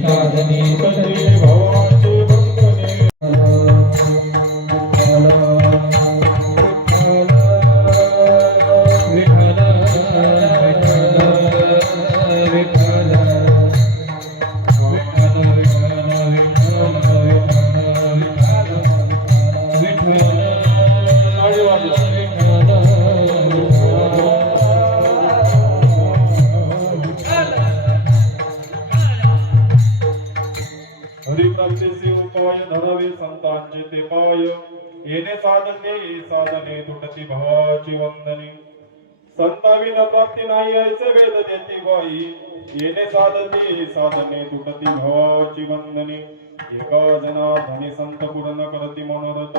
साधने तुटती भवाची वंदने हरिप्राप्तीचे उपाय धरावे संतांचे ते पाय येणे साधने तुटती भवाची वंदने संताविना प्राप्ती नाही ऐसे वेद देती ग्वाही येणे साधने तुटती भवाची वंदने एका जनार्दनी संत पूर्ण करती मनोरथ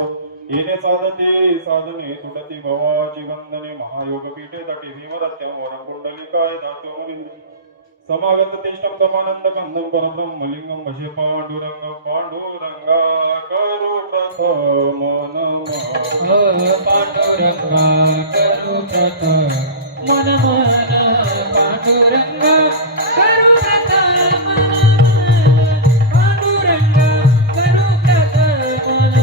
येणे साधने तुटती भवाची वंदने महायोग पीठे तटी भीमरत्य वरं कुंडलिकाय धातु मुनिंद समागत तिष्ठम समानंद कंदम परब्रह्मलिंगम भजे पांडुरंगा करू प्रथम नमः पांडुरंगा करू प्रथम मन पांडुरंगा करू प्रथम पांडुरंगा करू प्रथम पांडुरंगा करू प्रथम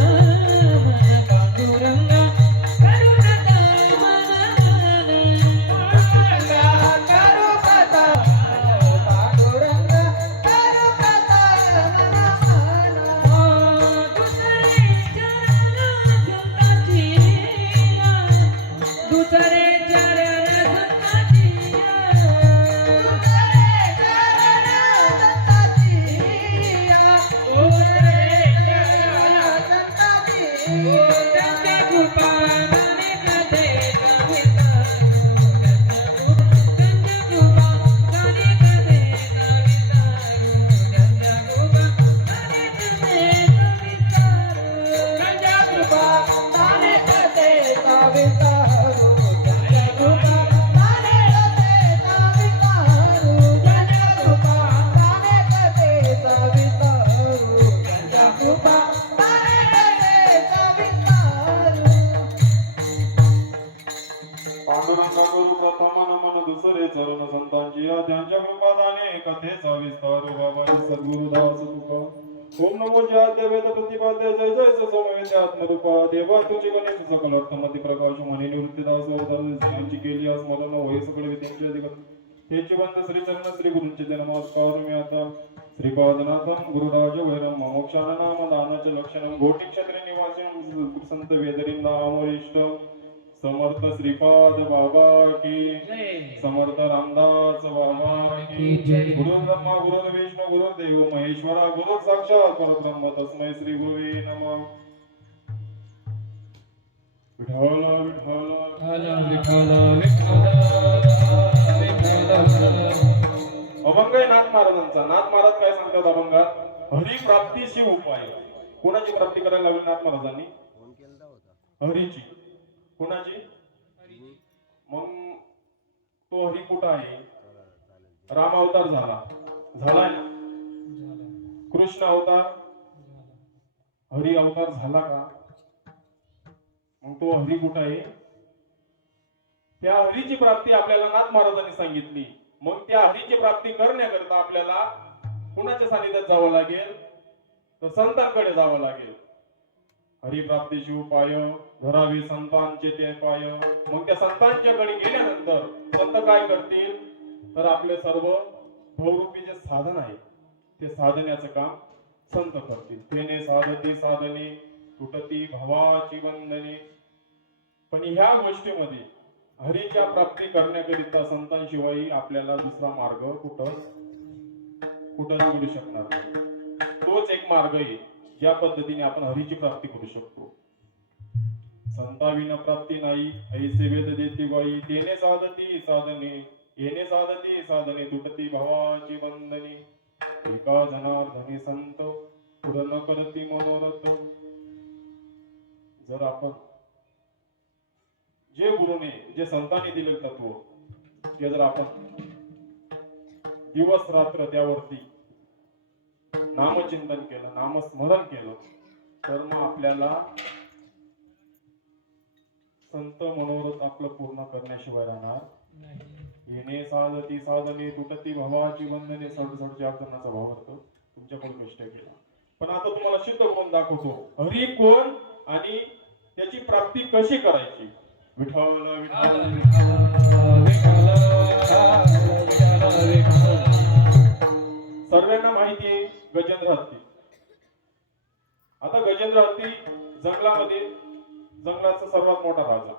दुसरे चरण पांडुरंगा करू प्रथम नमन दुसरे चरण संतांची त्यांच्या कृपादाने कथेचा विस्तार बाबा सद्गुरुदास तुका ओम नमो जय वेद प्रतिपाद्य जय जय समवेत आत्मरूपा देवा तुझे गणेश सकल अर्थमती प्रकाश मनी निवृत्तीदास अवतार केली स्मरण वय सकल विद्यांचे अधिक तेचे बंद श्री चरण श्री गुरूंचे नमस्कार मी आता श्रीपादनाथम गुरुराज वैरम मोक्षान नाम दानाचे लक्षणम घोटी क्षेत्र निवासी संत वेदरिंदा अमरिष्ट समर्थ श्रीपाद बाबा की समर्थ रामदास बाबा की गुरु ब्रह्मा गुरु विष्णू गुरु देव महेश्वरा गुरु साक्षात परब्रह्म तस्मै श्री गुरुवे नमः विठ्ठल विठ्ठल अभंग आहे नाथ महाराजांचा नाथ महाराज काय सांगतात अभंगात हरी प्राप्तीशी उपाय कोणाची प्राप्ती करायला लावली नाथ महाराजांनी हरीची कोणाची मग तो हरी कुठं आहे राम अवतार झालाय ना कृष्ण अवतार हरी अवतार झाला का मग तो हरी कुठं आहे त्या हरीची प्राप्ती आपल्याला नाथ महाराजांनी सांगितली मग त्या हरीची प्राप्ती करण्याकरता आपल्याला कुणाच्या सानिध्यात जावं लागेल तर संतांकडे जावं लागेल हरिप्राप्तीची उपाय धरावी संतांचे ते पाय मग त्या संतांच्याकडे गेल्यानंतर संत काय करतील तर आपले सर्व बहुरूपी जे साधन आहे ते साधण्याचं काम संत करतील तेने साधने तुटती भवाची वंदने पण ह्या गोष्टीमध्ये हरीच्या प्राप्ती करण्याकरिता संतांशिवाय आपल्याला दुसरा मार्ग कुठं निवडू शकणार नाही तोच एक मार्ग आहे ज्या पद्धतीने आपण हरीची प्राप्ती करू शकतो संताविना प्राप्ती नाही ऐसे वेद देती बाई तेने साधने येणे साधने तुटती भवाची वंदने एका जनार्दनी संत पूर्ण करती मनोरथ जर आपण जे गुरुने जे संतांनी दिले तत्व ते जर आपण दिवस रात्र त्यावरती नामचिंतन केलं नामस्मरण केलं तर मग आपल्याला संत मनोरथ आपलं पूर्ण करण्याशिवाय राहणार येणे साधने तुटती भवाची वंदने 67 अर्चनाचा भाव अर्थ तुमच्याकडून कष्ट केला, पण आता तुम्हाला सिद्ध करून दाखवतो हरी कोण आणि त्याची प्राप्ती कशी करायची. विठ्ठल विठ्ठल सर्वांना माहिती आहे गजेंद्र हत्ती. आता गजेंद्र हत्ती जंगलामध्ये, जंगलाचा सर्वात मोठा राजा,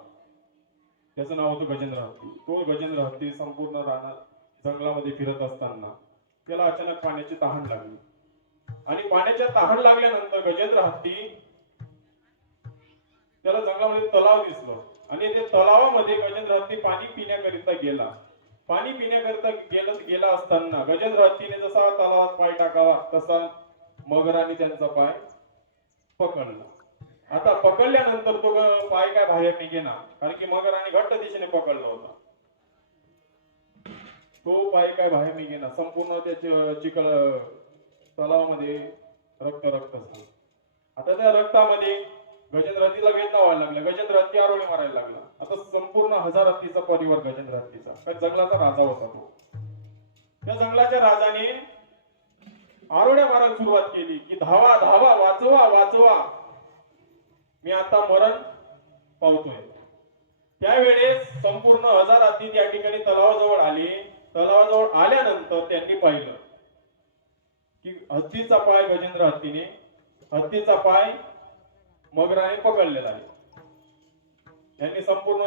त्याचं नाव होतं गजेंद्र हत्ती. तो गजेंद्र हत्ती संपूर्ण रानात जंगलामध्ये फिरत असताना त्याला अचानक पाण्याची तहान लागली आणि पाण्याच्या तहान लागल्यानंतर गजेंद्र हत्ती त्याला जंगलामध्ये तलाव दिसलं आणि ते तलावामध्ये गजेंद्र हत्ती पाणी पिण्याकरिता गेला. पाणी पिण्याकरिता गेला असताना गजेंद्र हत्तीने जसा तलावात पाय टाकावा तसा मगराने त्यांचा पाय पकडला. आता पकडल्यानंतर तो पाय काय बाहेर निघेना, कारण की मगराने घट्ट दिशेने पकडला होता. तो पाय काय बाहेर निघेना, संपूर्ण त्याचे चिखल तलावामध्ये रक्त रक्त झालं. आता त्या रक्तामध्ये गजेंद्र हत्तीला वेदना व्हायला लागल्या. गजेंद्र हत्ती आरोळी मारायला लागला. आता संपूर्ण 1000 हत्तीचा परिवार गजेंद्र हत्तीचा, कारण जंगलाचा राजा होता तो. त्या जंगलाच्या राजाने आरोळ्या मारायला सुरुवात केली की धावा धावा, वाचवा वाचवा, मी आता मरण पावतोय. त्यावेळेस संपूर्ण 1000 हत्ती त्या ठिकाणी तलावाजवळ आली. तलावाजवळ आल्यानंतर त्यांनी पाहिलं की हत्तीचा पाय गजेंद्र हत्तीने, हत्तीचा पाय मगराने पकडलेला आहे. त्यांनी संपूर्ण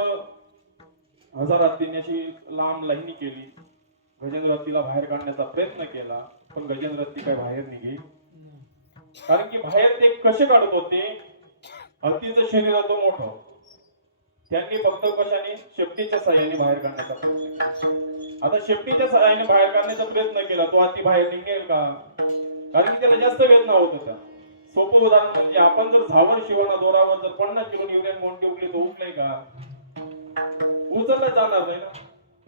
1000 हत्तींनी अशी लांब लाईनी केली. गजेंद्र हत्तीला बाहेर काढण्याचा प्रयत्न केला, पण गजेंद्र हत्ती काय बाहेर निघे, कारण की बाहेर ते कसे काढत होते, हत्तीचं शरीर होतं मोठं. त्यांनी फक्त कशाने, शेपटीच्या साह्याने बाहेर काढण्याचा प्रयत्न केला. आता शेपटीच्या साह्याने बाहेर काढण्याचा प्रयत्न केला, तो हत्ती बाहेर निघेल का, कारण की त्याला जास्त वेदना होत होत्या. सोपं उदाहरण म्हणजे आपण जर झावर शिवाना दोरावर जर 50 किलो युरियन मोंटी उकली तो उठलाय का, उचलला जाणार नाही ना.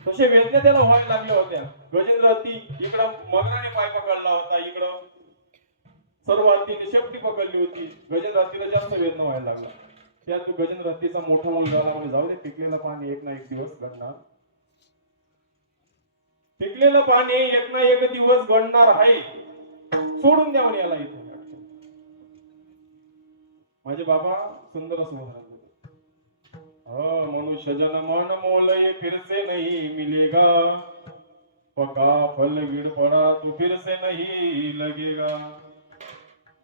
तसे वेदना त्याला व्हायला लागल्या होत्या. गजेंद्र हत्ती इकडं मगराने पाय पकडला होता, इकडं सर्व हत्तीने शेपटी पकडली होती. गजेंद्र हत्तीला जास्त वेदना व्हायला लागला. त्यात गजेंद्र हत्तीचा मोठा मुलगा म्हणजे जाऊ दे, पिकलेलं पाणी एक ना एक दिवस गळणार, पिकलेलं पाणी एक ना एक दिवस गळणार आहे, सोडून द्या म्हणे याला इथे. माझे बाबा सुंदर असं उदाहरण देतात. मनुष्य जन्म मोल ये फिर से नहीं मिलेगा, पका फल गिड़ पड़ा तो फिर से नहीं लगेगा.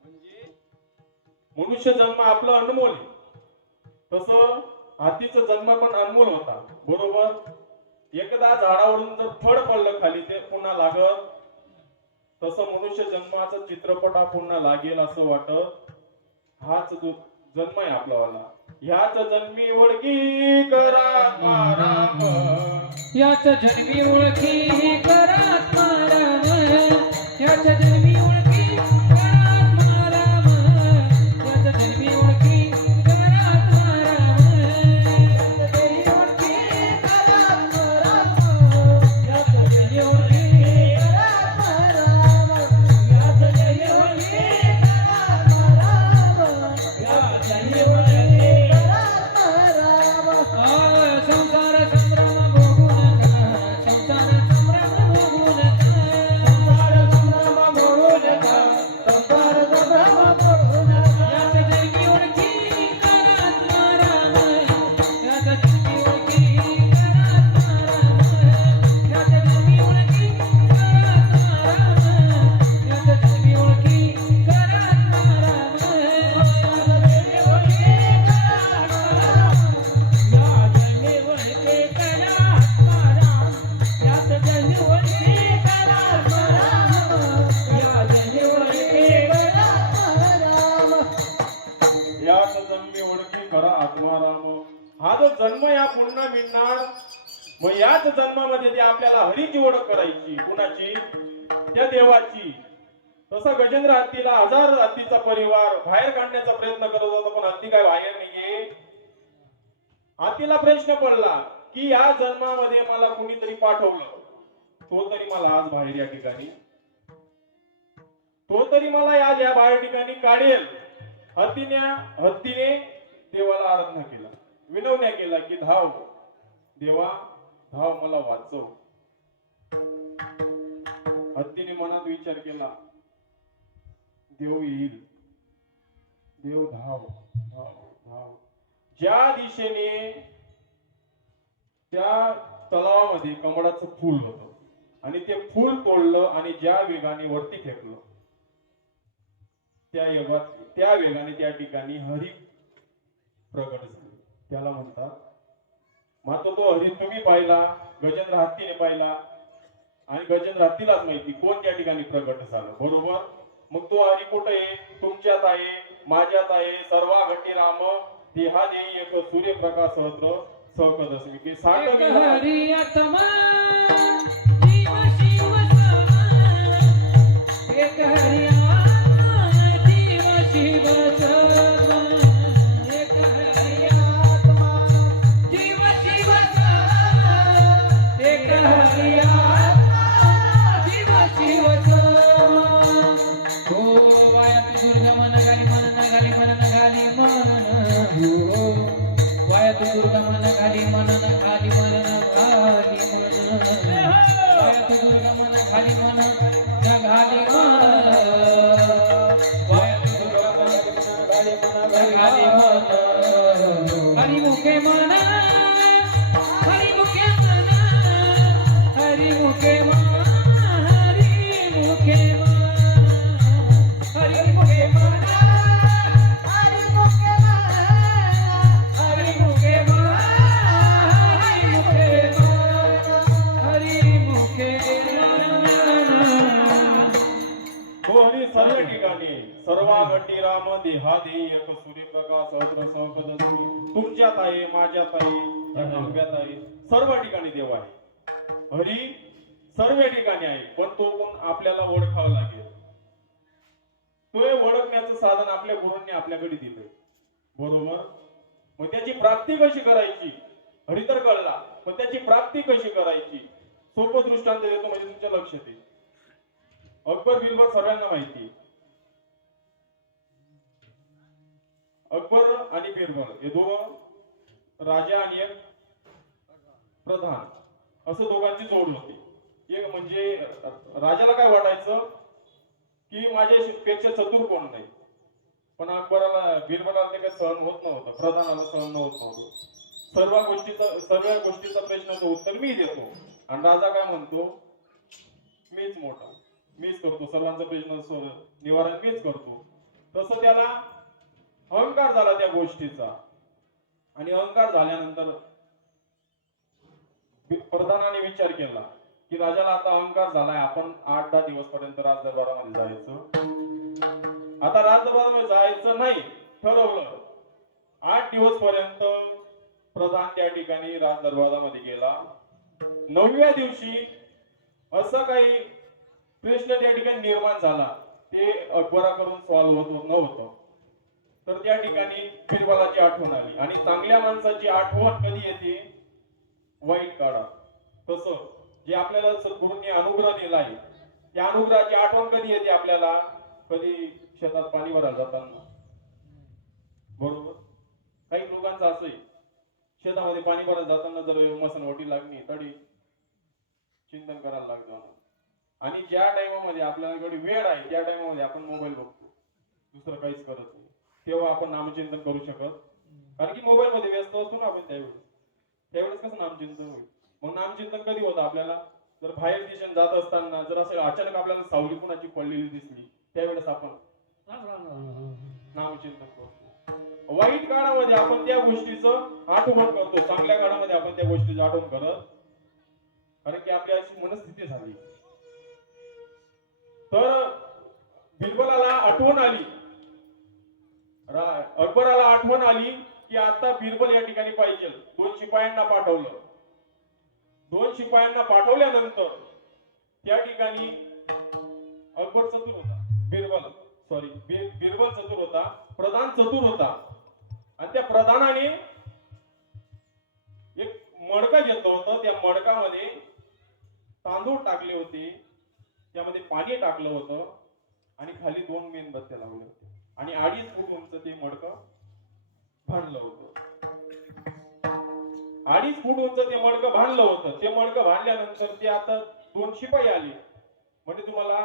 म्हणजे मनुष्य जन्म आपला अनमोल आहे, तसं हातीचा जन्म पण अनमोल होता. बरोबर, एकदा झाडावरून जर फळ पडलं खाली ते पुन्हा लागत, तसं मनुष्य जन्माचा चित्रपट हा पुन्हा लागेल असं वाटत. हाच जो जन्म आहे आपलावाला, ह्याच जन्मी ओळखी करा आत्माराम, याच जन्मी ओळखी करा आत्माराम, याच जन्मी ओळखी करा आत्माराम, याच जन्मी ओळखी करा आत्माराम, याच जन्मी ओळखी करा आत्माराम, याच जन्मी ओळखी करा आत्माराम, याच जन्मी ओळखी करा आत्माराम, याच जन्मी ओळखी करा आत्माराम. संसार संभ्रम भोगू नका, संसार संभ्रम भोगू नका, संसार संभ्रम भोगू नका, संसार संभ्रम भोगू नका. याच जन्मी ओळखी करा आत्माराम, याच जन्मी ओळखी करा आत्माराम, याच जन्मी ओळखी करा आत्माराम, याच जन्मी ओळखी करा आत्माराम, याच जन्मी ओळखी करा आत्माराम, या जन्मी ओळखी करा आत्माराम, याच जन्मी ओळखी करा आत्माराम, या जन्मी ओळखी करा आत्माराम. याच जन्मी ओळखी करा आत्माराम. हा जो जन्म या पुन्हा मिळणार, मग याच जन्मामध्ये ते आपल्याला हरीची ओळख करायची. कुणाची? त्या देवाची. तसा गजेंद्र हत्तीला 1000 हत्तीचा परिवार बाहेर काढण्याचा प्रयत्न करत होता, पण हत्ती काय बाहेर निघे. हत्तीला प्रश्न पडला की या जन्मामध्ये मला कुणीतरी पाठवलं, तो तरी मला आज बाहेर या ठिकाणी, तो तरी मला आज या बाहेर ठिकाणी काढेल. हत्तीने देवाला आराधना केला, विनवण्या केला की धाव देवा, धाव मला वाचव. हत्तीने मनात विचार केला देव येईल. देव धाव धाव धाव. ज्या दिशेने त्या तलावामध्ये कमळाचं फूल होतं आणि ते फूल तोडलं आणि ज्या वेगाने वरती फेकलं त्या वेगाने त्या ठिकाणी हरी प्रगट झाले. त्याला म्हणतात. मात्र तो हरी तुम्ही पाहिला, गजेंद्र हत्तीने पाहिला आणि गजेंद्र हत्तीलाच माहिती कोण त्या ठिकाणी प्रगट झालं. बरोबर. मग तो हरी कुठे आहे? तुमच्यात आहे, माझ्यात आहे. सर्वा घटी राम देहा देई एक सूर्यप्रकाश सहस्र सहकदस्मी की साठ एक विवाह. हरी आत्मा जीव शिव समा. एक हरी आत्मा जीव शिव समा. एक हरी आत्मा जीव शिव समा. एक हरी आत्मा जीव शिव समा. हो वायात दुर्गा मन घाली मन घाली मन घाली मन. हो वायात दुर्गा मन घाली मन घाली मन घाली मन. वायात दुर्गा मन घाली मन घाली मन. वायात दुर्गा मन घाली मन घाली मन. हरी मुखे मन हरी मुखे मन हरी मुखे मन हरी मुखे मन हरी मुखे मन हरी मुखे मन हरी मुखे मन हरी मुखे मन हरी मुखे हो आणि सर्व ठिकाणी सर्वा घटी राम देहा देई एक सूर्यप्रकाश सहस्र सहकदस्मी. तुमच्यात आहे, माझ्यात आहे, या तांब्यात आहे. सर्व ठिकाणी देव आहे. हरी सर्व ठिकाणी आहे. पण तो कोण आपल्याला ओळखावा लागेल. तो ओळखण्याचं साधन आपल्या गुरूंनी आपल्याकडे दिलंय. बरोबर. मग त्याची प्राप्ती कशी करायची? हरी तर कळला, पण त्याची प्राप्ती कशी करायची? सोपं दृष्टांत देतो म्हणजे तुमच्या लक्षात येईल. अकबर बिरबल सर्वांना माहिती. अकबर आणि बिरबल हे दोन राजा आणि एक प्रधान असं दोघांची जोड होती. एक म्हणजे राजाला काय वाटायचं की माझ्यापेक्षा चतुर कोण नाही, पण अकबराला बिरबलाला ते काही सहन होत नव्हतं, प्रधानाला सहन होत नव्हतं. सर्व गोष्टीचा प्रश्नाचं उत्तर मी देतो आणि राजा काय म्हणतो, मीच मोठा, मीच करतो सर्वांचा प्रश्न निवारण मीच करतो. तसं त्याला अहंकार झाला त्या गोष्टीचा आणि अहंकार झाल्यानंतर प्रधानाने विचार केला की राजाला आता अहंकार झालाय, आपण 8-10 दिवस पर्यंत राजदरबारामध्ये जायचं. आता राजदरबारामध्ये जायचं नाही ठरवलं. 8 दिवस पर्यंत प्रधान त्या ठिकाणी राजदरबारामध्ये गेला. 9व्या दिवशी असं काही प्रश्न त्या ठिकाणी निर्माण झाला, ते अकबराकडून सॉल्व्ह होत नव्हतं. तर त्या ठिकाणी बिरबलाची आठवण आली आणि चांगल्या माणसाची आठवण कधी येते? वाईट काळात. तसं जे आपल्याला सद्गुरूंनी अनुग्रह दिलाय त्या अनुग्रहाची आठवण कधी येते आपल्याला? कधी शेतात पाणी भरायला जाताना. बरोबर. काही लोकांचं असं आहे, शेतामध्ये पाणी भरायला जाताना जर मसनवटी लागली तरी चिंतन करायला लागतं. आणि ज्या टाइममध्ये आपल्याकडे वेळ आहे त्या टाइममध्ये आपण मोबाईल बघतो, दुसरं काहीच करत नाही. तेव्हा आपण नामचिंतन करू शकत, कारण की मोबाईल मध्ये व्यस्त असतो ना आपण त्यावेळेस कसं नामचिंतन होईल? मग नामचिंतन कधी होतं आपल्याला? जर बाहेर दिशेने जात असताना जर असे अचानक आपल्याला सावली कुणाची पडलेली दिसली त्यावेळेस आपण नामचिंतन करतो. वाईट काळामध्ये आपण त्या गोष्टीचं आठवण करतो, चांगल्या काळामध्ये आपण त्या गोष्टीचं आठवण करत, कारण की आपली अशी मनस्थिती झाली. तर बिरबलाला आठवण आली, अकबराला आठवण आली की आता बिरबल या ठिकाणी पाहिजे. 2 शिपायांना पाठवलं. 2 शिपायांना पाठवल्यानंतर त्या ठिकाणी अकबर चतुर होता, बिरबल चतुर होता, प्रधान चतुर होता. आणि त्या प्रधानाने एक मडकं घेतलं होतं. त्या मडकामध्ये तांदूळ टाकले होते, त्यामध्ये पाणी टाकलं होतं आणि खाली 2 मेणबत्त्या लावल्या होत्या आणि 2.5 फूट उंच ते मडकं बांधलं होतं. 2.5 फूट उंच ते मडकं बांधलं होतं. ते मडकं बांधल्यानंतर ते आता 2 शिपाई आले. म्हणजे तुम्हाला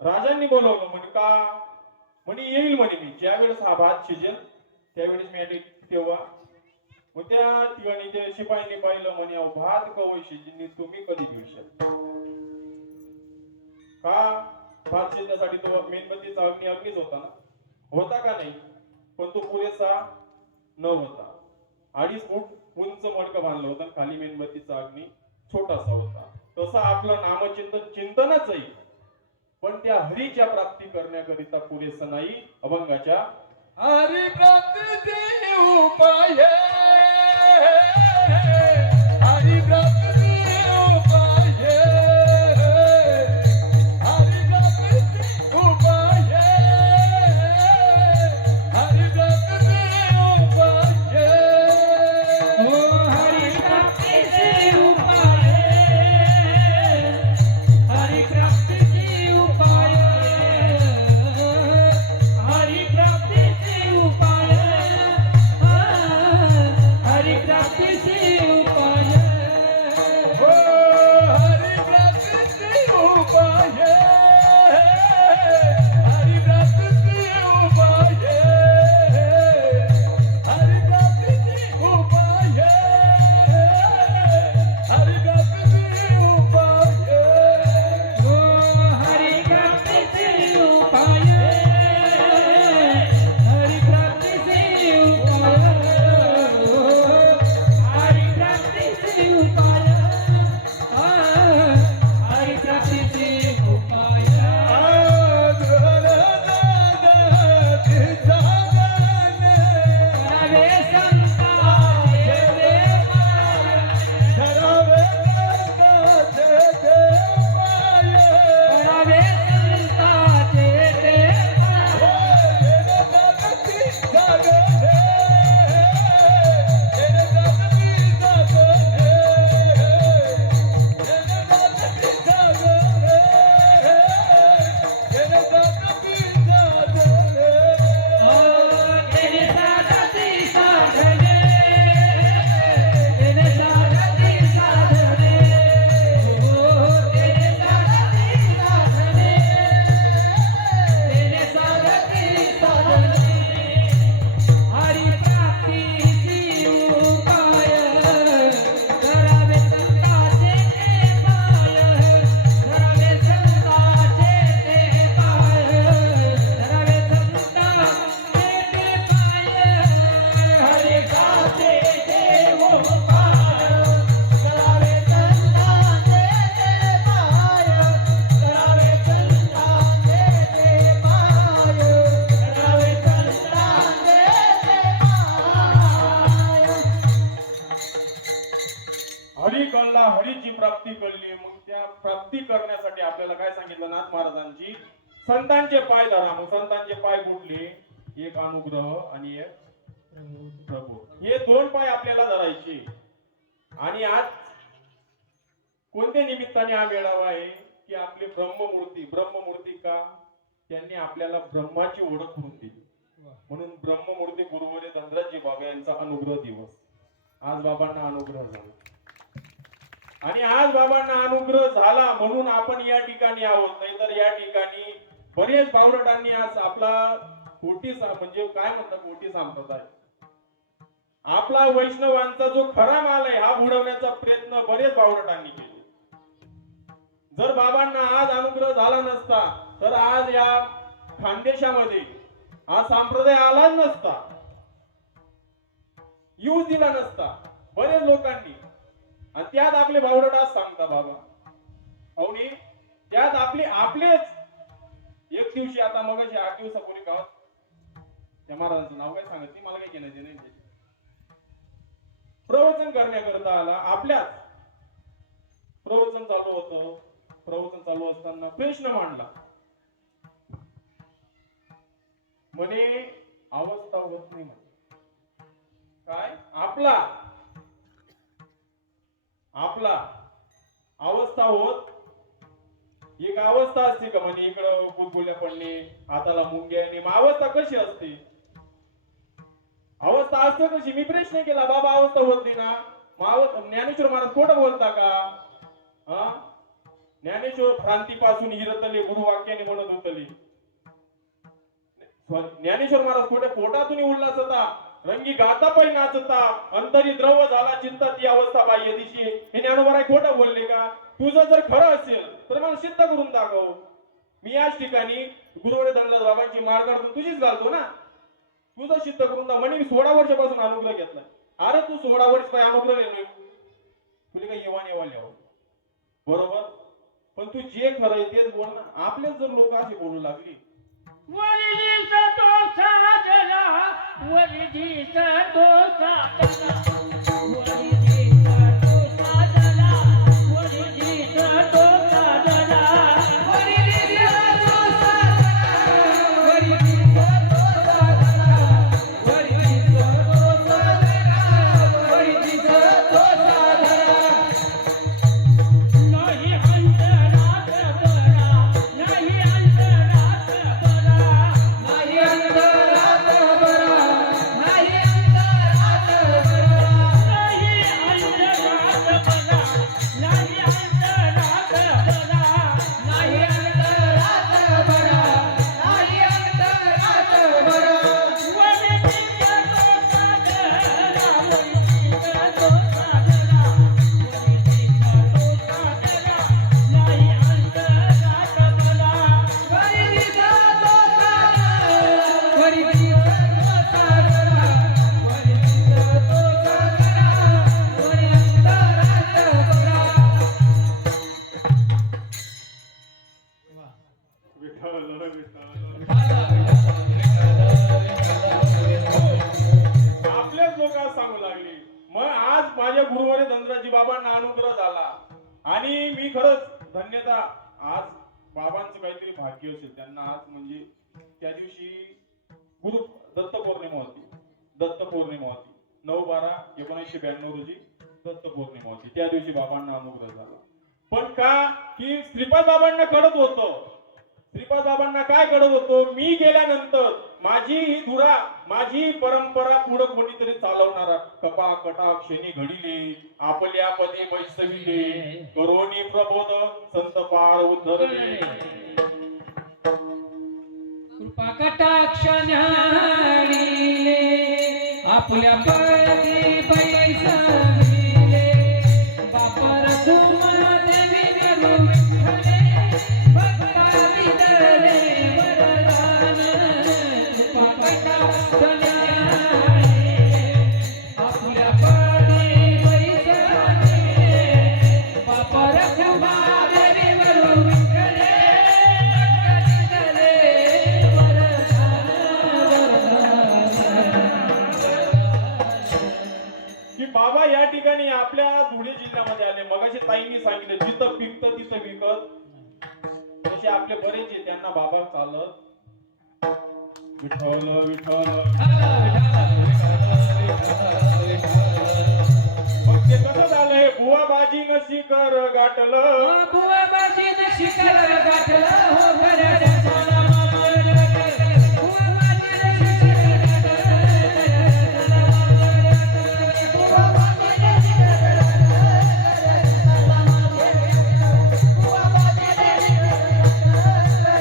राजांनी बोलवलं म्हणे का? म्हणे येईल म्हणे मी ज्या वेळेस हा भात शिजेल त्यावेळेस मी आधी तेव्हा. मग त्या ठिकाणी ते शिपाईने पाहिलं म्हणे अहो भात कवय शिजली तुम्ही कधी दिवशी का? भात शिजण्यासाठी तो मेणबत्तीचा अग्नीच होता ना, होता का नाही? पण तो पुरेसा न होता. 2.5 फूट उंच मडकं बांधलं होतं, खाली मेणबत्तीचा अग्नी छोटासा होता. तसं आपलं नामचिंतन चिंतनच आहे, पण त्या हरीच्या प्राप्ती करण्याकरिता पुरेसं नाही. अभंगाच्या हरी प्राप्तीचे उपाय, हरी प्राप्तीचे उपाय, हरी प्राप्तीचे उपाय, हरी प्राप्तीचे उपाय. हो हरी प्राप्तीचे उपाय, हरी प्राप्तीचे उपाय, हरी प्राप्तीचे उपाय, हरी प्राप्तीचे उपाय. हो हरी प्राप्तीचे उपाय, हरी प्राप्तीचे उपाय, हरी प्राप्तीचे उपाय, हरी प्राप्तीचे उपाय. हो हरी प्राप्तीचे उपाय, हरी प्राप्तीचे उपाय, हरी प्राप्तीचे उपाय, हरी प्राप्तीचे उपाय. करावे संताचे देवाय, करावे संताचे हरी प्राप्तीची उपाय, करावे संताचे पाय, करावे संताचे पाय, करावे संताचे पाय, हरी प्राप्तीचे उपाय, करावे संताचे पाय, करावे संताचे पाय, करावे संताचे हरी कळला, हरीची प्राप्ती कळली. मग त्या प्राप्ती करण्यासाठी आपल्याला काय सांगितलं नाथ महाराजांची? संतांचे पाय धरा. मग संतांचे पाय कुठले? एक अनुग्रह आणि एक प्रभू. हे 2 पाय आपल्याला धरायचे. आणि आज कोणत्या निमित्ताने हा मेळावा आहे की आपले ब्रह्ममूर्ती का? त्यांनी आपल्याला ब्रह्माची ओळख करून दिली. म्हणून ब्रह्ममूर्ती गुरुवर्य धनराजजी बाबा यांचा अनुग्रह दिवस. आज बाबांना अनुग्रह झाला आणि आज बाबांना अनुग्रह झाला म्हणून आपण या ठिकाणी आहोत. नाही तर या ठिकाणी बरेच बावरटांनी आज आपला म्हणजे काय म्हणतात कोटी संप्रदाय, आपला वैष्णवांचा जो खरा माल आहे हा बुडवण्याचा प्रयत्न बरेच बावरटांनी केले. जर बाबांना आज अनुग्रह झाला नसता तर आज या खानदेशामध्ये हा संप्रदाय आलाच नसता, येऊच दिला नसता बरेच लोकांनी. आणि त्यात आपले बावरट आज सांगता बाबा अवनी, त्यात आपलेच एक दिवशी आता मगाशी 8 दिवसापूर्वी गावात त्या महाराजांचं नाव काय सांगत नाही, मला काही घेण्याचे नाही, प्रवचन करण्याकरता आला. आपल्याच प्रवचन चालू होतं. प्रवचन चालू असताना प्रश्न मांडला, म्हणे अवस्था होत नाही म्हणे. काय? आपला अवस्था होत. एक अवस्था असते का म्हणे इकडं गुदगुल्या पडणे, हाताला मुंग्या येणे. मग अवस्था कशी असते? अवस्था असते कशी? मी प्रश्न केला, बाबा अवस्था होत नाही ना, मग ज्ञानेश्वर महाराज खोटं बोलता का? ज्ञानेश्वर क्रांतीपासून हिरतले गुरुवाक्याने म्हणत होतले. ज्ञानेश्वर महाराज खोट्या पोटातून उल्हासता रंगी गाता पै नाचता अंतरी द्रव झाला चिंता ती अवस्था बाह्य दिशी. हे ज्ञानोबा खोटं बोलले का? तुझं जर खरं असेल तर मला सिद्ध करून दाखव. मी याच ठिकाणी गुरुवारी धनराज बाबांची माळ काढतो तुझीच घालतो ना. तुझं सिद्ध करून दाखव. म्हणे मी 16 वर्षापासून अनुग्रह घेतलाय. अरे तू 16 वर्ष काय अनुग्रह लिहिलोय तुला काय येवान येवाल्यावर बरोबर. पण तू जे खरं आहे तेच बोल ना. आपलेच जर लोक असे बोलू लागली वरीचा तो साजला वरीचा तो साजला वरीचा तो साजला वरीचा तो साजला वरीचा तो साजला वरीचा तो साजला वरीचा तो साजला वरीचा तो साजला नाही अंतरात बरा नाही अंतरात बरा नाही अंतरात बरा नाही अंतरात बरा नाही अंतरात बरा नाही अंतरात बरा नाही अंतरात बरा नाही अंतरात बरा वरीचा तो साजला वरीचा तो साजला वरीचा तो साजला नाही अंतरात बरा वरीचा तो साजला वरीचा तो साजला वरीचा तो साजला वरी अंतरात बरा. विठ्ठल विठ्ठल. आपल्याच लोक सांगू लागली. मग आज माझ्या गुरुवारी धनराजी बाबांना अनुग्रह झाला आणि मी खरंच धन्यता. आज बाबांचं काहीतरी भाग्य असेल त्यांना. आज म्हणजे त्या दिवशी गुरु दत्त पौर्णिमा होती. दत्त पौर्णिमा होती 9/12/1992 रोजी दत्त पौर्णिमा होती. त्या दिवशी बाबांना अनुग्रह झाला. पण का की श्रीपाद बाबांना कळत होतं. श्रीपाद बाबांना काय कळत होतं मी गेल्यानंतर माझी ही धुरा माझी परंपरा पुढे कोणीतरी चालवणारा. कपा कटा क्षणी घडिले आपल्या पदे बैसविले करोनी प्रबोध संत पार उद्धरले. कृपा कटाक्ष न्याहाळीले आपल्या पदी बैसविले बापर तुम्हा देवी करू विठ्ठले भक्ता विदरे वरदान. कृपा कटाक्ष न्याहाळीले आपल्या पदी बैसविले बापर तुम्हा देवी करू विठ्ठले भक्ता विदरे वरदान की बाबा या ठिकाणी आपल्या धुळे जिल्ह्यामध्ये आले. मगाशी ताईंनी सांगितलं जिथं पिकतं तिथं विकत. असे आपले बरेच आहे त्यांना बाबा चालत विठ्ठल विठ्ठल. मग ते कसं झालंय बुवा बाजी न शिखर गाठलं. बुवा बाजीने शिखर गाठलं हो घराच्या सालामावर गाठलं. बुवा बाजीने शिखर गाठलं सालामावर गाठलं. बुवा बाजीने शिखर गाठलं सालामावर गाठलं. बुवा बाजीने शिखर गाठलं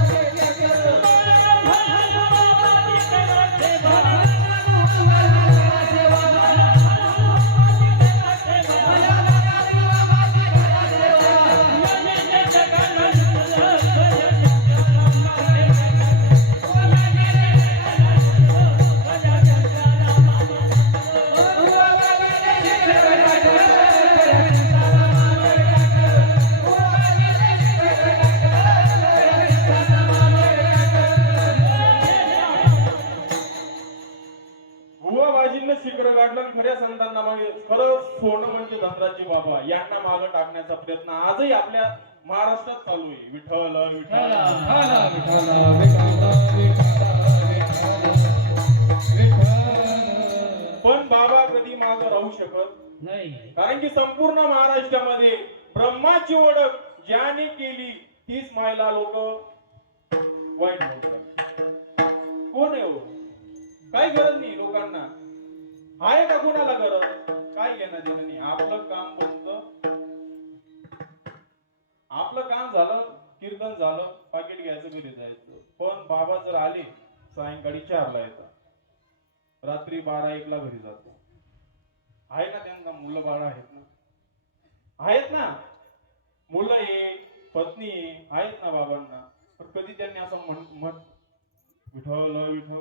सालामावर गाठलं. बुवा बाजींना शिखर गाठलं आणि खऱ्या संतांना मग खरं सोनं म्हणजे धनराजी बाबा यांना मागं टाकण्याचा प्रयत्न आजही आपल्या महाराष्ट्रात चालू आहे. विठ्ठल विठ्ठल. पण बाबा कधी मागं राहू शकत नाही. कारण की संपूर्ण महाराष्ट्रामध्ये ब्रह्माची ओळख ज्याने केली तीच मायला लोक वाईट बोलतात. कोण आहे हो? काही गरज नाही लोकांना. आहे का कोणाला गरज? काय घेणं देणं नाही. आपलं काम बनतं कीर्तन झालं, पाकिट घ्यायचं, घरी जायचं. पण बाबा जर आले सायंकाळी 4 ला येतात, रात्री 12-1 ला घरी जातात. आहे ना त्यांना मुलं बाळ आहेत ना, आहेत ना मुलं आहे, पत्नी आहे, आहेत ना बाबांना. पण कधी त्यांनी असं म्हण विठ्ठल विठ्ठल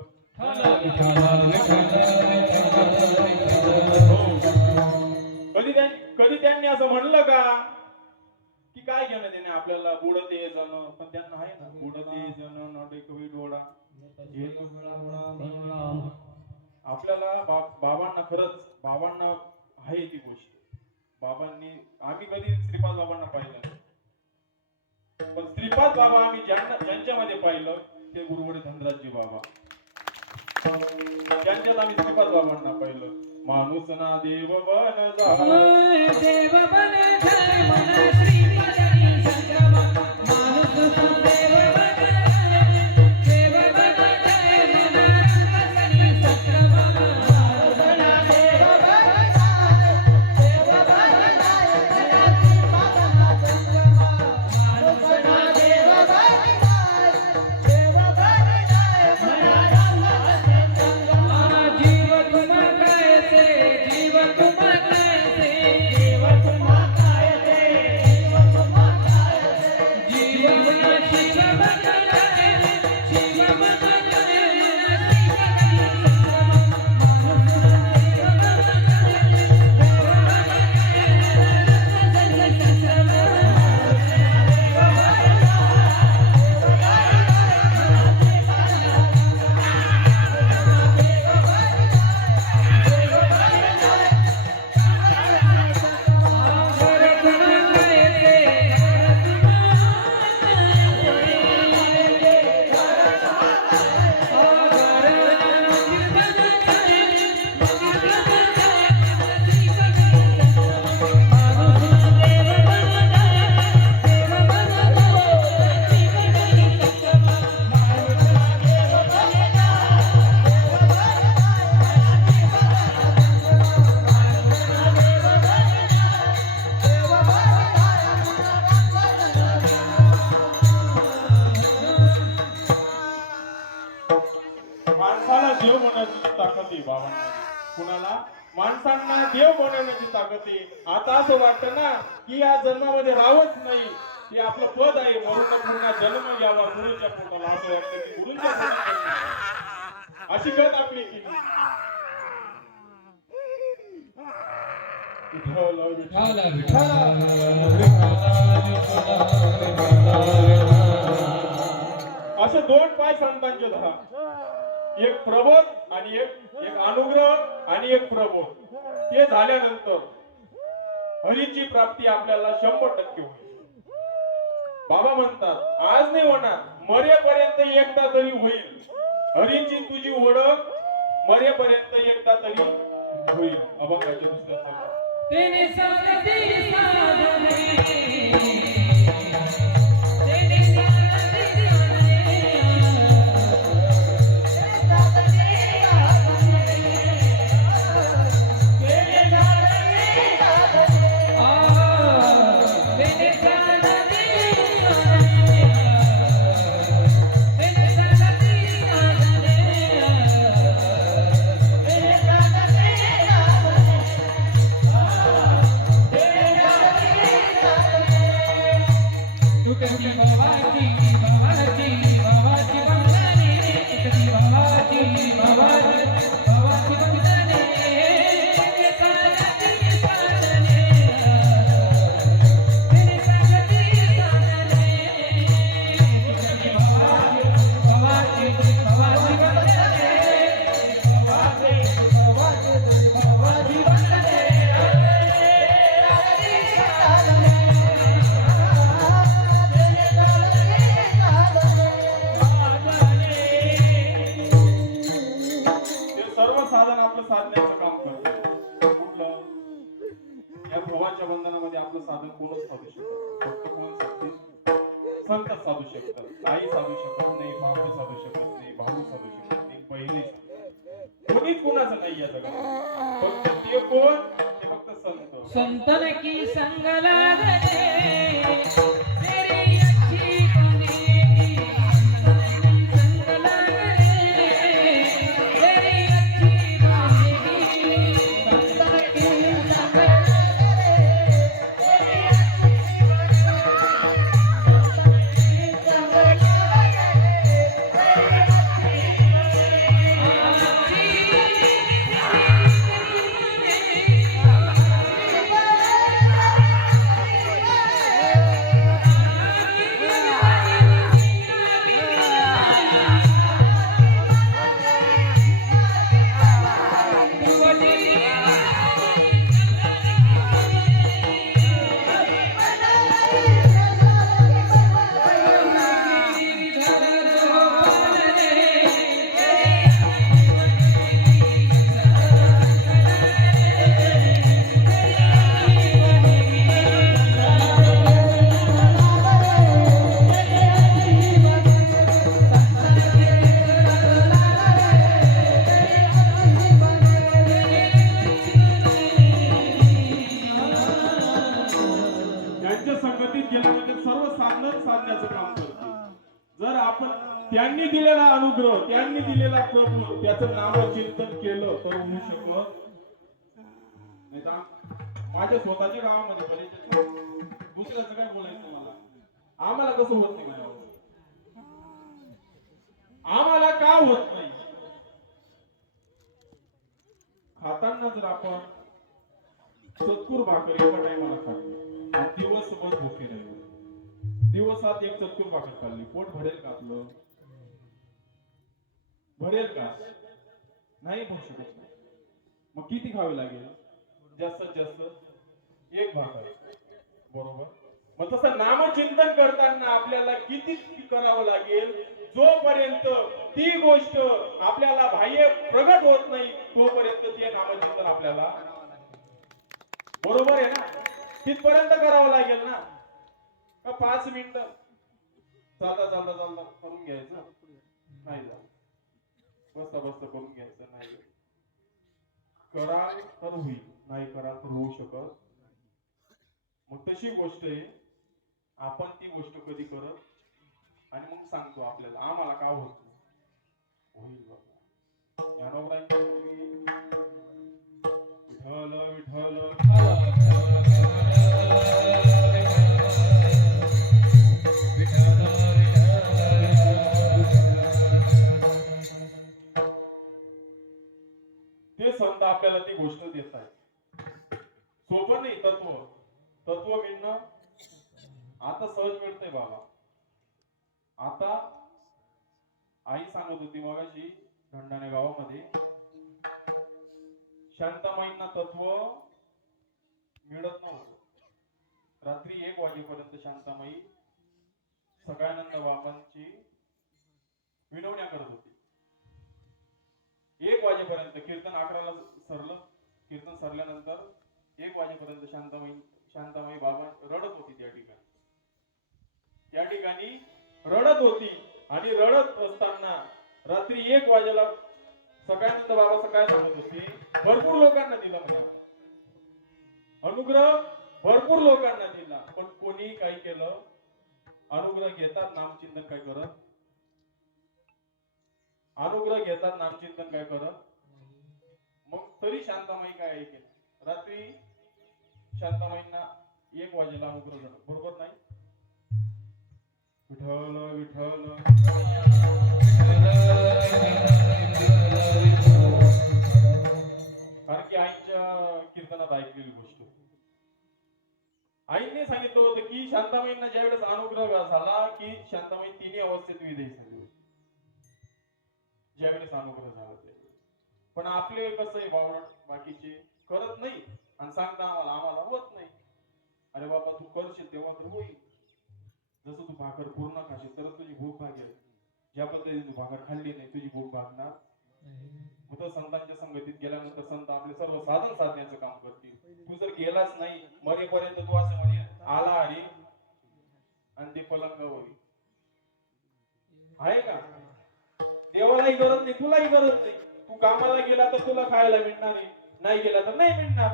कधी त्यांनी असं म्हणलं का की काय घेणं त्याने आपल्याला बुडते जण. पण त्यांना आहे ना बुडते जण नडे कवी डोळा. आपल्याला बाबांना खरंच बाबांना आहे ती गोष्ट. बाबांनी आम्ही कधी श्रीपाद बाबांना पाहिलं नाही, पण श्रीपाद बाबा आम्ही ज्यांच्यामध्ये पाहिलं ते गुरुवडे धनराजजी बाबा. ज्यांच्यात आम्ही श्रीपाद बाबांना पाहिलं. माणूस ना देव बन जा, देव बन जाय मन श्रीपदनी संगम. माणूस ना देव बन जाय, देव बन जाय मन रंगसनी संगम. माणूस ना देव बन जाय, देव बन जाय मन श्रीपदना संगम. माणूस ना देव बन जाय, देव बन जाय मन रंगसनी संगम. जीव तुम कैसे, जीव तुम कैसे, जीव तुम कैसे, जीव तुम कैसे. जीव मन शिव बन जाय, शिव बन जाय मन श्रीपदनी संगम. माणूस ना देव बन जाय, देव बन जाय मन रंगसनी संगम. माणूस ना देव बन जाय, देव बन माणसाला देव बनवण्याची ताकद आहे बाबांना. कुणाला? माणसांना देव बनवण्याची ताकद आहे. आता असं वाटतं ना की या जन्मामध्ये राहावंच नाही, ते आपलं पद आहे. मरून पुन्हा जन्म घ्यावा गुरुच्या पोटाला. असं वाटतं की गुरुच्या पोटाला अशी गत आपली केली. विठ्ठल विठ्ठल असे 2 पाय संतांचे धरा. एक प्रबोध आणि एक अनुग्रह आणि एक प्रबोध. ते झाल्यानंतर हरीची प्राप्ती आपल्याला 100% होईल. बाबा म्हणतात आज नाही होणार, मरेपर्यंत एकदा तरी होईल. हरीची तुझी ओळख मरेपर्यंत एकदा तरी होईल. अभंगाचे दुसऱ्या चरणात. तेने सारथी साधने, तुकती बाबाची बाबाची बाबाची वंदने, तुकती बाबाची बाबाची बाबाची वंदने. तेने सारथी साधने, तेने सारथी साधने. तुकती बाबाची बाबाची बाबाची वंदने, बाबाची बाबाची बाबाची वंदने. साधन आपलं साधण्याचं काम करतो. कुठलं? या भवाच्या बंधनामध्ये आपलं साधन कोणच साधू शकत. फक्त कोण संत साधू शकतात. आई साधू शकत नाही, बापू साधू शकत नाही, भाऊ साधू शकत नाही, बहिणी कोणीच कोणाचं नाही या जगात. फक्त ते कोण? ते फक्त संत. संतन की संग लागते तेरी अच्छी केलं म्हणजे सर्व साधन साधण्याचं काम करते. जर आपण त्यांनी दिलेला अनुग्रह, त्यांनी दिलेला प्रभू, त्याचं नामचिंतन केलं तर होऊ शकत नाही. तर माझ्या स्वतःच्या गावामध्ये परिचय, दुसऱ्याचं काय बोलायचं मला, आम्हाला कसं होत नाही गावात? आम्हाला का होत नाही? खाताना जर आपण चतकुर भाकर एका टायमाला खाल्ली आणि दिवसभर भुके राहिले, दिवसात एक चतकुर भाकर खाल्ली, पोट भरेल का आपलं? भरेल का? नाही भरू शकत. मग किती खावी लागेल? जास्तीत जास्त एक भाकर, बरोबर? मग तसं नामचिंतन करताना आपल्याला किती करावं लागेल? जोपर्यंत ती गोष्ट आपल्याला बाह्य प्रगट होत नाही तोपर्यंत ते नामचिंतन आपल्याला, बरोबर आहे ना, तिथपर्यंत करावं लागेल ना. का 5 मिनिटं चालता चालता चालता करून घ्यायचं नाही, बसता बसता करून घ्यायचं नाही. कराल तर होईल, नाही कराल तर होऊ शकत. मग तशी गोष्ट आहे, आपण ती गोष्ट कधी करत आणि मग सांगतो आपल्याला आम्हाला का होत नाही? होईल बाबा. ज्ञानोबांच्या पूर्वी विठ्ठल विठ्ठल ते संत आपल्याला ती गोष्ट देत आहेत. सोपं नाही. तत्व मिळणं आता सहज मिळतंय बाबा. आता आई सांगत होती मगाशी धंडाणे गावामध्ये शांतामाईंना तत्व मिळत नव्हतं. रात्री 1 वाजेपर्यंत शांतामाई सगळ्यानंद बाबांची विनवण्या करत होती. 1 वाजेपर्यंत कीर्तन 11ला सरलं. कीर्तन सरल्यानंतर 1 वाजेपर्यंत शांतामाई बाबा रडत होती. त्या ठिकाणी रडत होती आणि रडत असताना रात्री 1 वाजेला सगळ्यानंद बाबा काय सांगत होते? भरपूर लोकांना दिला म्हणजे अनुग्रह, भरपूर लोकांना दिला, पण कोणी काय केलं? अनुग्रह घेतात नामचिंतन काय करत? अनुग्रह घेतात नामचिंतन काय करत? मग तरी शांतामाई काय केलं? रात्री शांतामाईंना 1 वाजेला अनुग्रह झाला, बरोबर नाही? विठ्ठल विठ्ठल कारण की आईच्या कीर्तनात ऐकलेली गोष्ट. आईने सांगितलं होतं की शांतामाईंना ज्यावेळेस अनुग्रह झाला की शांतामाई 3 अवस्थेत विदेही झाली. ज्यावेळेस अनुग्रह झाला त्यावेळेस. पण आपले कसं आहे बावळट, बाकीचे करत नाही आणि सांगता आम्हाला होत नाही. अरे बाबा तू करशील तेव्हा तर होईल. जसं तू भाकर पूर्ण खाशील तर तुझी भूक भागेल. ज्या पद्धतीने तू भाकर खाल्ली नाही तुझी भूक भागणार. मग संतांच्या संगतीत गेल्यानंतर संत आपले सर्व साधन साधण्याचं काम करतील. तू जर गेलाच नाही मरेपर्यंत तू असं म्हणे आला हरी आणि ते पलंगावर आहे का? देवालाही गरज नाही, तुलाही गरज नाही. तू कामाला गेला तर तुला खायला मिळणार आहे, नाही गेला तर नाही मिळणार.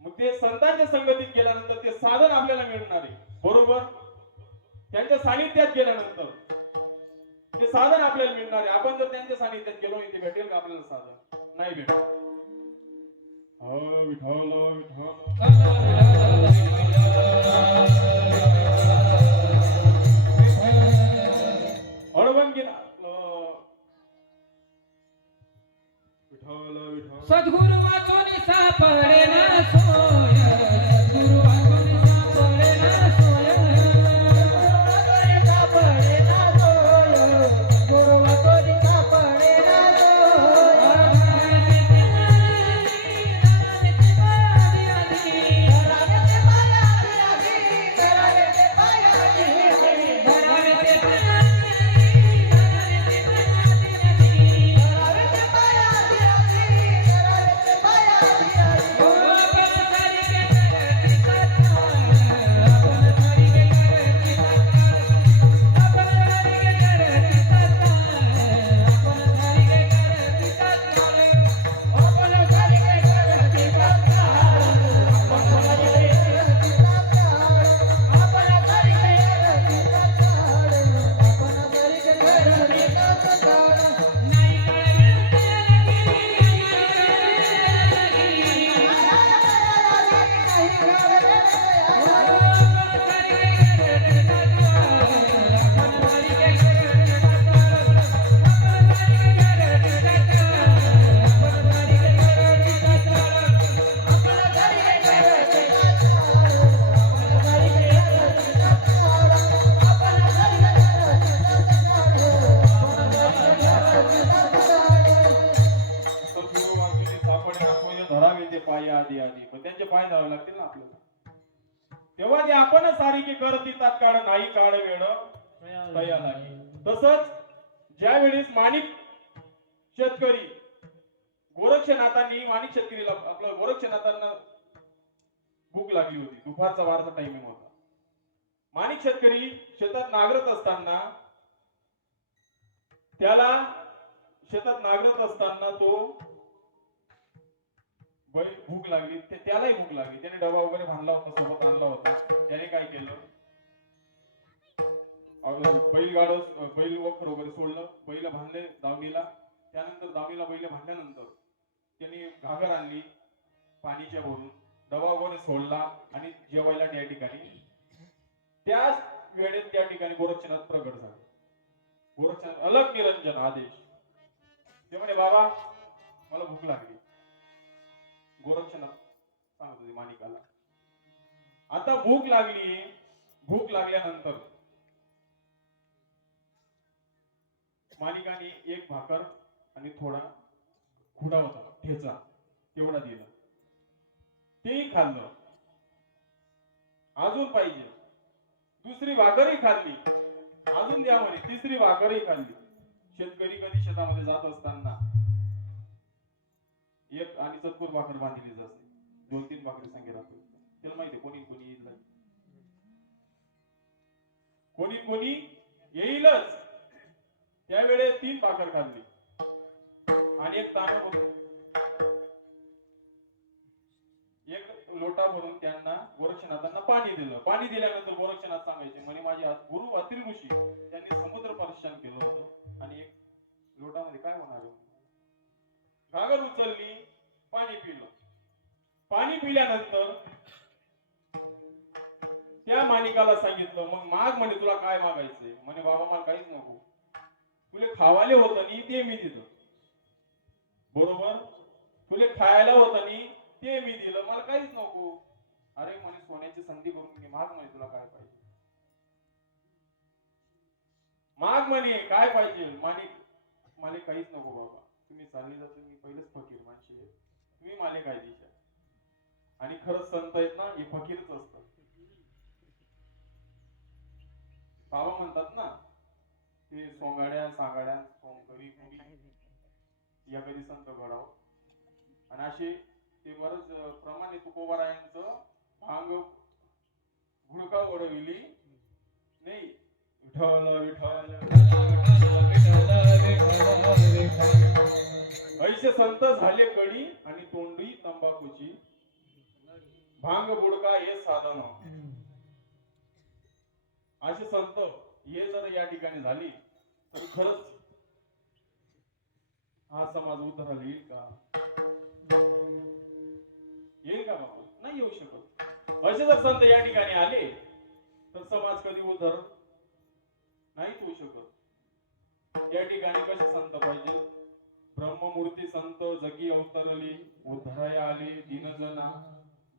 मग ते संतांच्या संगतीत गेल्यानंतर ते साधन आपल्याला मिळणार आहे, बरोबर? त्यांच्या सानिध्यात गेल्यानंतर ते साधन आपल्याला मिळणार आहे. आपण जर त्यांच्या सानिध्यात गेलो नाही ते भेटेल का आपल्याला साधन? नाही भेटणार. विठ्ठल अडवंगी विठ्ठल विठ्ठल सद्गुरु वाचून सापडे ना सोय, सद्गुरु वाचून सापडे ना सोय, सापडे ना सोय, सद्गुरु वाचून सापडे ना सोय. पायी आधी आधी, पण त्यांचे पाय धरावे लागतील ना आपल्याला. तेव्हा ते आपणच सारिके करती तात्काळ नाही काळ वेळ तया लागी. तसंच ज्या वेळेस माणिक शेतकरी गोरक्षनाथांनी माणिक शेतकरीला आपलं गोरक्षनाथांना भूक लागली होती, दुपारचा वारचा टायमिंग होता. माणिक शेतकरी शेतात नांगरत असताना तो भूक लागली, त्यालाही भूक लागली. त्याने डबा वगैरे बांधला होता, सोबत आणला होता. त्याने काय केलं, बैल वखर वगैरे सोडलं, बैल बांधले दावणीला. त्यानंतर दावणीला बैल बांधल्यानंतर त्यांनी घागर आणली पाणीच्या भरून, डबा वगैरे सोडला आणि जेवायला त्या ठिकाणी. त्याच वेळेत त्या ठिकाणी गोरक्षनाथ प्रगट झाले. गोरक्षनाथ अलग निरंजन आदेश. ते म्हणे बाबा मला भूक लागली. गोरक्षनाथ सांगत होते माणिकाला, आता भूक लागली. भूक लागल्यानंतर माणिकाने एक भाकर आणि थोडा खुडा होता ठेचा तेवढा दिला, तेही खाल्लं. अजून पाहिजे, दुसरी भाकरही खाल्ली, अजून द्या म्हणे, तिसरी भाकरही खाल्ली. शेतकरी कधी शेतामध्ये जात असताना एक आणि चतकोर भाकर बांधलीच असते, 2-3 भाकरी संगे राहतो. त्याला माहिती कोणी कोणी येईलच. त्यावेळेस 3 भाकर खाल्ली आणि एक तांबा भरून, एक लोटा भरून त्यांना गोरक्षनाथांना पाणी दिलं. पाणी दिल्यानंतर गोरक्षनाथ सांगायचे म्हणे माझे आज गुरु अत्रि ऋषी त्यांनी समुद्र परिश्रम केलं होतं आणि एक लोटामध्ये काय होणार. घागर उचलली, पाणी पिलं. पाणी पिल्यानंतर त्या माणिकाला सांगितलं, मग माग म्हणे तुला काय मागायचंय. म्हणे बाबा मला काहीच नको, तुले खावाले होतं नी ते मी दिलं. बरोबर, तुले खायला होतं नी ते मी दिलं, मला काहीच नको. अरे म्हणे सोन्याची संधी करून घे, माग म्हणे तुला काय पाहिजे. माग म्हणे काय पाहिजे. माणिक मला काहीच नको बाबा, तुम्ही चालले जातो, मी पहिलेच फकीर माणशी आहे, तुम्ही मला काय दिशा. आणि खरंच संत आहेत ना, हे फकीरच असतं. बाबा म्हणतात ना ते सोंगाड्या सांगाड्या सोंगरी या कधी संत घडाव. आणि असे ते बरंच प्रमाणे तुकोबारायांचं भांग घुडका ओढविली नाही. विठ्ठल विठ्ठल ऐसे संत झाले कडी आणि तोंडी तंबाखूची, भांग बुडका हे साधन. असे संत हे जर या ठिकाणी झाली तर खरंच हा समाज उद्धाराला येईल का? येईल का बाबा? नाही येऊ शकत. असे जर संत या ठिकाणी आले तर समाज कधी उद्धार नाही होऊ शकत. या ठिकाणी कसे संत पाहिजे? ब्रह्ममूर्ती संत जगी अवतरली, उद्धाराया आले दीनजना.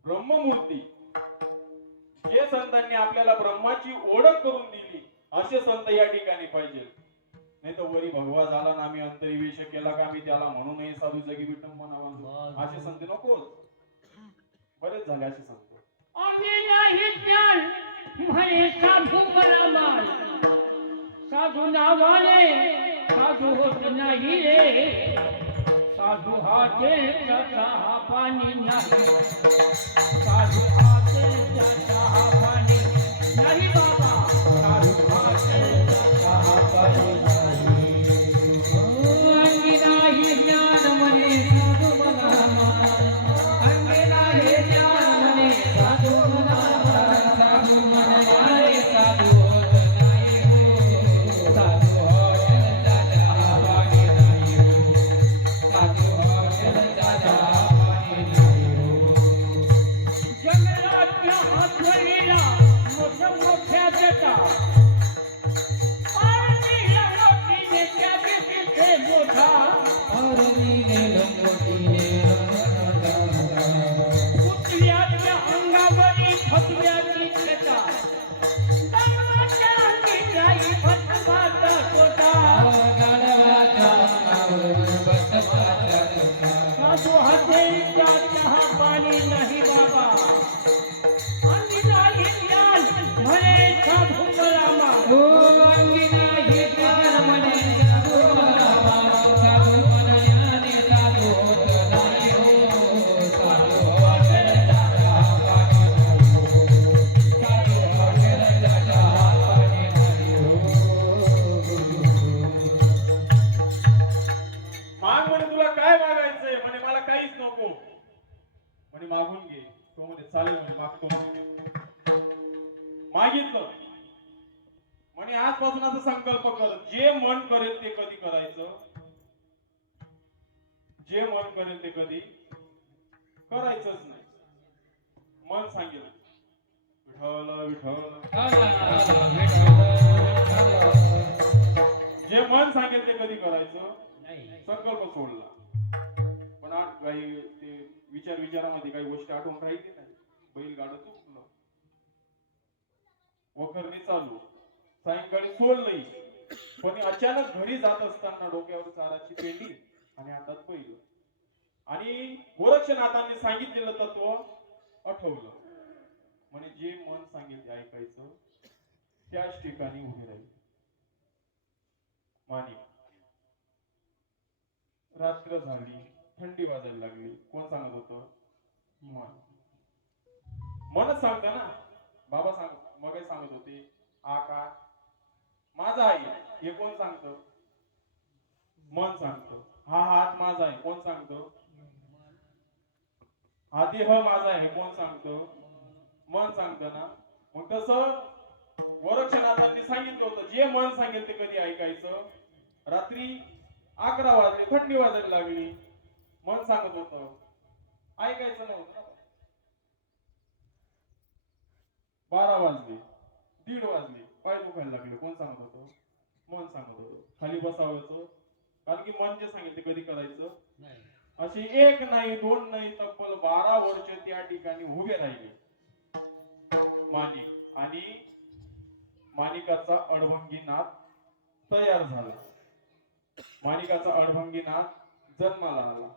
ब्रह्ममूर्ती जे संतांनी आपल्याला ब्रह्माची ओळख करून दिली असे संत या ठिकाणी पाहिजे. नाही तर वरी भगवा झाला ना, आम्ही अंतरिवेश केला का आम्ही त्याला म्हणूनही साधू जगी विटंबना. असे संत नको. बरेच झाले असे संत. आम्ही नाही ज्ञान म्हणे साधू मनामाल, साधू नावाने साधू होत नाही रे. साधू हाते चहा पाणी नाही, साधू हाते चहा पाणी नाही बाबा, साधू हाते चहा पाणी नाही. अंगी नाही ज्ञान म्हणे साधू मनामाल, अंगी नाही ज्ञान म्हणे साधू मनामाल. साधू मनामाल साधू होत नाही हो, साधू हाते चहा पाणी नाही हो, साधू हाते चहा पाणी नाही हो. जंगलातल्या घे. तो म्हणे चालेल म्हणे मागतो म्हणे. मागितलं म्हणे आजपासून असं संकल्प कर, जे मन करेल ते कधी करायचं, जे मन करेल ते कधी करायचंच नाही. मन सांगेल विठ्ठल विठ्ठल, जे मन सांगेल ते कधी करायचं, संकल्प सोडला. पण काही ते विचारामध्ये काही गोष्टी आठवून राहिली नाही. बैलगाडं चुकलं, वखरणी चालू, सायंकाळी सोडलंही. पण अचानक घरी जात असताना डोक्यावर चाराची पेंडी आणि हातात बैल. आणि गोरक्षनाथांनी सांगितलेलं तत्व आठवलं. म्हणे जे मन सांगेल ते ऐकायचं, त्याच ठिकाणी उभे राहील. माणिक रात्र झाली, थंडी वाजायला लागली. कोण सांगत होतं? मन. मनच सांगत ना. बाबा मग सांगत होते आकाश माझा आहे, हे कोण सांगतं? मन सांगतं. हा हात माझा आहे, कोण सांगतं? हा देह माझा आहे, कोण सांगतं? मन सांगतं ना. मग तसं गोरक्षनाथांनी सांगितलं होतं, जे मन सांगेल ते कधी ऐकायचं. रात्री 11 वाजले, थंडी वाजायला लागली. मन सांगत होतं, ऐकायचं नव्हतं. 12 वाजले, 1:30 वाजले, पाय दुखायला लागले. कोण सांगत होतं? मन सांगत होतं. खाली बसावायचं, कारण की मन जे सांगेल ते कधी करायचं. अशी एक नाही, दोन नाही, तब्बल 12 वर्ष त्या ठिकाणी उभे राहिले माणिक. आणि माणिकाचा अडभंगी नाद तयार झाला. माणिकाचा अडभंगी नाद जन्माला आला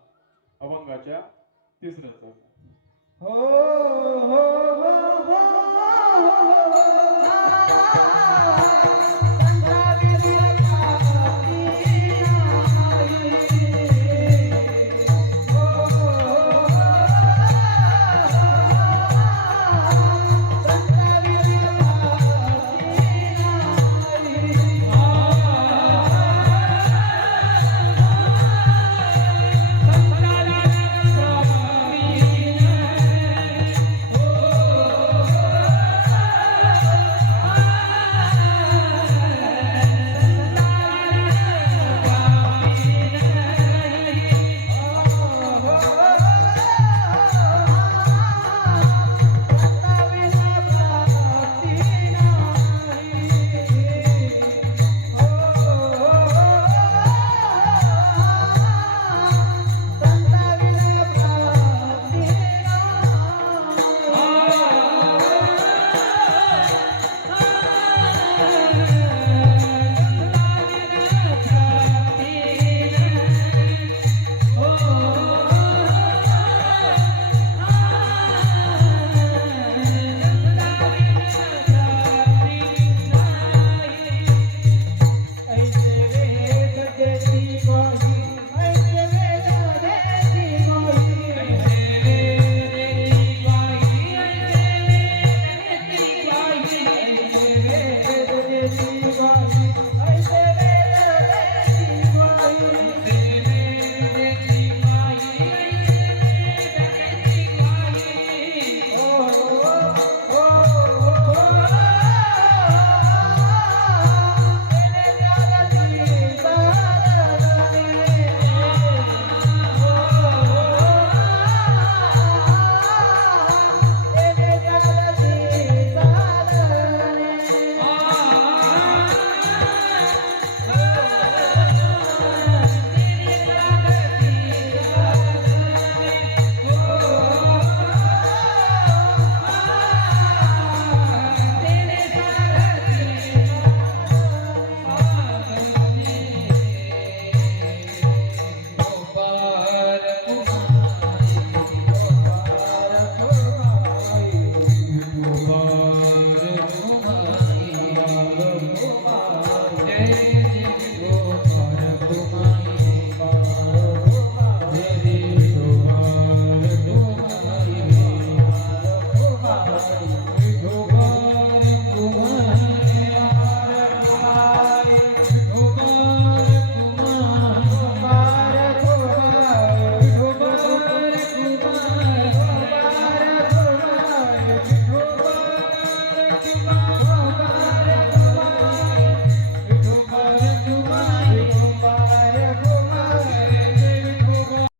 अभंगाच्या 3ऱ्या चरणात. हो